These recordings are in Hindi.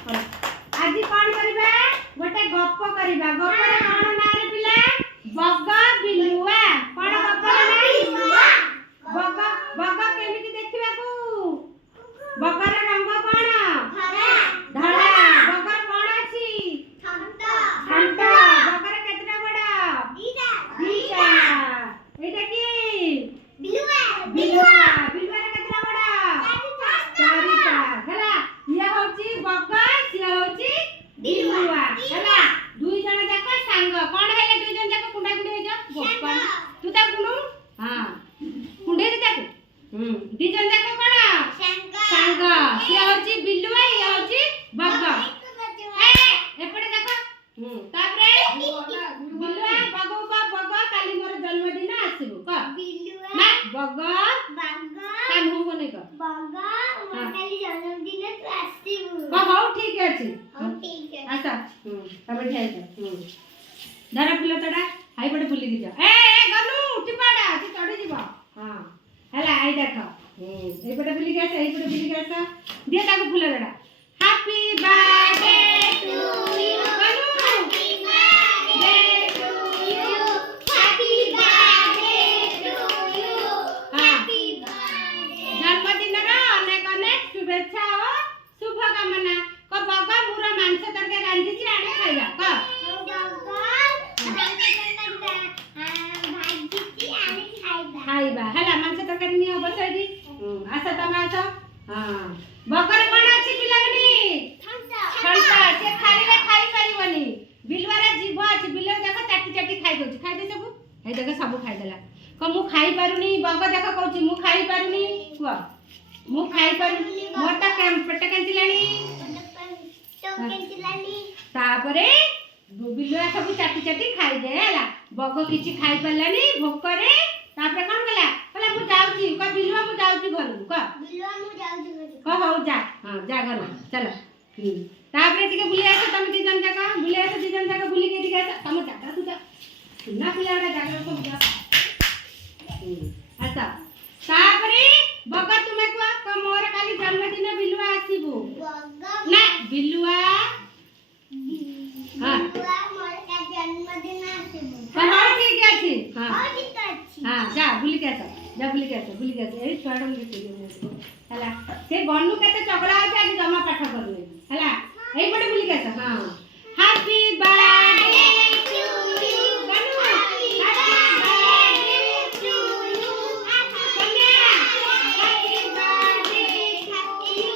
आज कौन करबा गोटे गप करबा गपर कौन ना रे पिला बग बिलुआ कौन गपर ना बिलुआ बग बग केमिति देखिबा को बगर रंग कौन धड़ा बगर कौन अछि ठंटा ठंटा बगर केतना बड़ा दीदा दीदा एटा की बिलुआ बिलुआ बिलुआ केतना बड़ा चारिटा हला ये होची बग सिया होची बिलुआ हला दुई जण जाक संग कोन हेले दुई जण जाक कुंडा कुंडे हो जा गोपाल तू ता कुंडू हां कुंडे रे जाक दुई जण जाक कोन संग संग सिया होची बिलुआ ये होची बग एपटे देखो तापरे बिलुआ बग काली मोर जन्मदिन आसीबो क बिलुआ ना बग का मुंह बने क बग मोर काली जन्मदिन तू आसीबो हो ठीक अछि हो ठीक है अच्छा तबे ठेस धर फुल तडा हाई पटे फुली दिजा ए गनु उठी पाडा तू चढ़ी जीवा हां हला आई देखो ए पटे फुली गया ए पटे फुली गया दे ताको फुल तडा happy birthday to you Ganu happy birthday to you happy birthday to you happy birthday जन्मदिन रा अनेक अनेक शुभेच्छा और शुभ कामना को बग मुरा मांस तरके रांधी छी आने खाइबा क खाइबा हला मांस तरकारी नियो बसैदी आसा तमास हां बगर कोन अछि पिलागनी ठंडा से खाइले खाइ परिबनी बिलवारा जीव अछि बिलो देखो चाटी चाटी खाइ दोछि खाइ दे सब ए देखो सब खाइ देला क मु खाइ पारुनी बग देखो कहूची मु खाइ पारुनी कुआ मु खाइ पारुनी मोटा पेट केंचिलानी तो केंचिलानी तापरे बिलुआ सब चाटी चाटी खाइ दे हला बग किछि खाइ परलानी भोकरे तापरे कोन कला कहला मु जाउची क बिलुआ मु जाउची घर क बिलुआ मु जाउची घर क हो जा हां जा घर चलो तापरे टिके बुली आस तमे दी जन जाका बुली आस दी जन जाका बुली के टिके तम जाका तू जा ना पिलाडा जाका सब जा अच्छा तापरे बग तुमे को मोर काली जन्मदिन बिलुआ आसीबो ना बिलुआ हां बिलुआ मोर का जन्मदिन आसीबो हां ठीक अछि हां ठीक अछि हां जा बुली के ए छाड़ ले हला से गन्नू केते चगला अछि आज जमा पाठ करले हला एई पटे बुली के हां happy birthday to you Gannu happy birthday to you कन्या happy birthday to you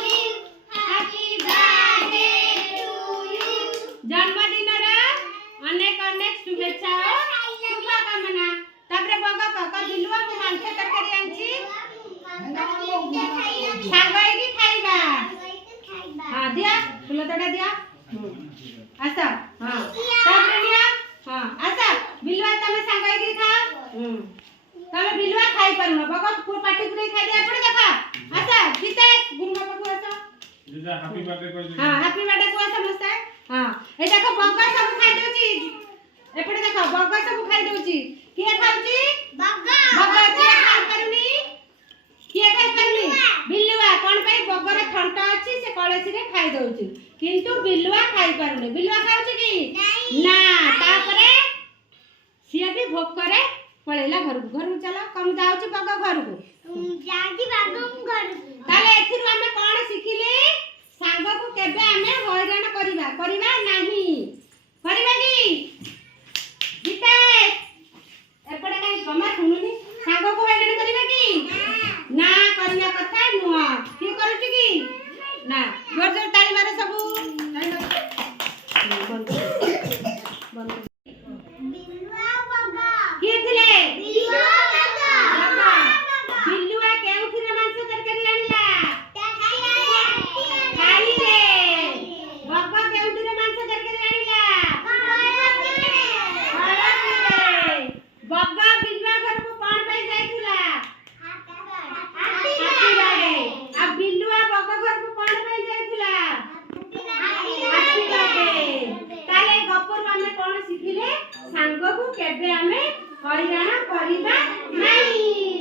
happy birthday to you जन्मदिन रा अनेक अनेक शुभेच्छा शुभ कामना तापरे बग क दिलुआ मु मांस तरकारी आंची सांगई की खाइबा हां दिया फुल तडा दिया आसा हां तापरे दिया हां आसा बिलुआ तमे सांगई की खा तमे बिलुआ खाइ परनो बग को पाटी पुरे खाइ दे पड़े देखा आसा जीते गुरुमा पकु आसा जीजा हैप्पी बर्थडे को हां हैप्पी बर्थडे को आसा मस्त हां ए देखो बग सब खाइ दोची एपटे देखो बग सब खाइ दोची किए खाउची बग बग किए खाइ परनी किए खाइ परनी बिलुआ कोन पई बगर ठंटा अछि से कळसी रे खाइ दोची किंतु बिलुआ खाइ परनी बिलुआ खाउची की ना तापरे सिया भी भोक करे पळेला घर चला कम जाउची बग घर को जाजी बागम घर ताले एथिरु हमें कोन सिखिले सांग को केबे हमें हैरान करिबा नाही करिबा की जीते एपड़े काई कमा सुनुनी सांग को हैरान करिबा की ना करिया कथा नुआ की करूची की ना जोर जोर ताली मारे सब बंद बिलुआ बगा की थिले बिलुआ बगा बिलुआ केउथिरे मांस तरकारी आनिला खाइले बगा केउथिरे मांस तरकारी आनिला बगा बिलुआ घर को कोन पई जाइथुला हैप्पी बर्थडे आ बिलुआ बगा घर को कोन पई जाइथुला हैप्पी बर्थडे ताले गपर हमें कोन सिखिले सांग को केबे हमें हैरान करिबा नाही।